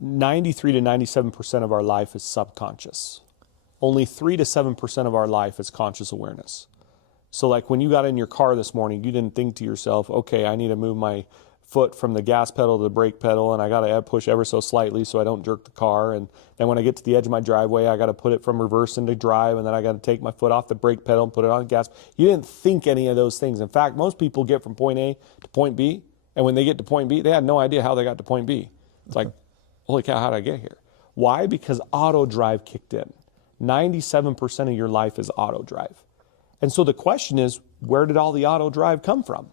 93 to 97% of our life is subconscious. Only 3 to 7% of our life is conscious awareness. So like when you got in your car this morning, you didn't think to yourself, okay, I need to move my foot from the gas pedal to the brake pedal, and I got to push ever so slightly so I don't jerk the car. And then when I get to the edge of my driveway, I got to put it from reverse into drive, and then I got to take my foot off the brake pedal and put it on gas. You didn't think any of those things. In fact, most people get from point A to point B, and when they get to point B, they had no idea how they got to point B. It's like, holy cow, how did I get here? Why? Because auto drive kicked in. 97% of your life is auto drive. And so the question is, where did all the auto drive come from?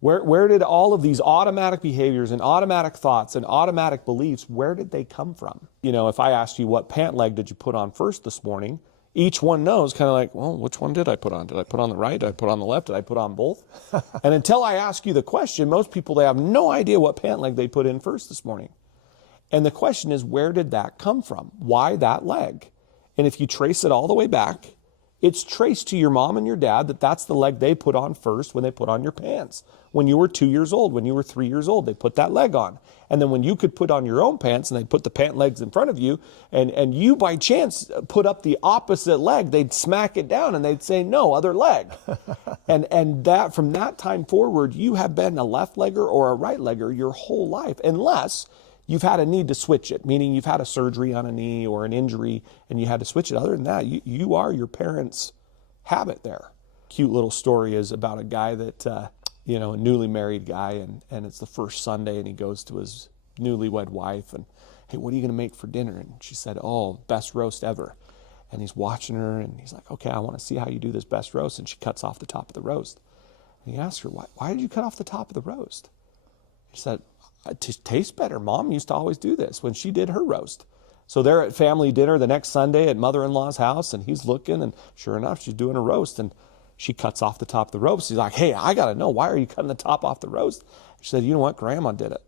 Where did all of these automatic behaviors and automatic thoughts and automatic beliefs, where did they come from? You know, if I asked you what pant leg did you put on first this morning, each one knows kind of like, well, which one did I put on? Did I put on the right? Did I put on the left? Did I put on both? And until I ask you the question, most people, they have no idea what pant leg they put in first this morning. And the question is, where did that come from? Why that leg? And if you trace it all the way back, it's traced to your mom and your dad that that's the leg they put on first when they put on your pants. When you were 2 years old, when you were 3 years old, they put that leg on. And then when you could put on your own pants and they put the pant legs in front of you, and you by chance put up the opposite leg, they'd smack it down and they'd say, no, other leg. and that from that time forward, you have been a left legger or a right legger your whole life, unless you've had a need to switch it, meaning you've had a surgery on a knee or an injury and you had to switch it. Other than that, you are your parents' habit there. Cute little story is about a guy that, a newly married guy, and it's the first Sunday, and he goes to his newlywed wife and, hey, what are you going to make for dinner? And she said, oh, best roast ever. And he's watching her and he's like, okay, I want to see how you do this best roast. And she cuts off the top of the roast. And he asked her, why did you cut off the top of the roast? She said, to taste better. Mom used to always do this when she did her roast. So they're at family dinner the next Sunday at mother-in-law's house, and he's looking, and sure enough, she's doing a roast, and she cuts off the top of the roast. He's like, hey, I got to know, why are you cutting the top off the roast? She said, you know what? Grandma did it.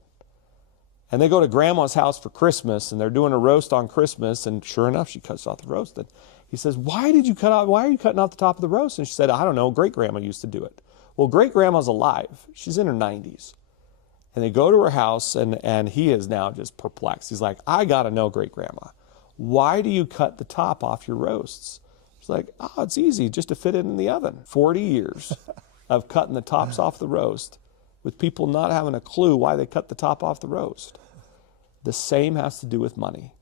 And they go to Grandma's house for Christmas, and they're doing a roast on Christmas, and sure enough, she cuts off the roast. And he says, why are you cutting off the top of the roast? And she said, I don't know, great-grandma used to do it. Well, great-grandma's alive. She's in her 90s. And they go to her house, and he is now just perplexed. He's like, I got to know, great-grandma, why do you cut the top off your roasts? She's like, oh, it's easy, just to fit it in the oven. 40 years of cutting the tops off the roast with people not having a clue why they cut the top off the roast. The same has to do with money.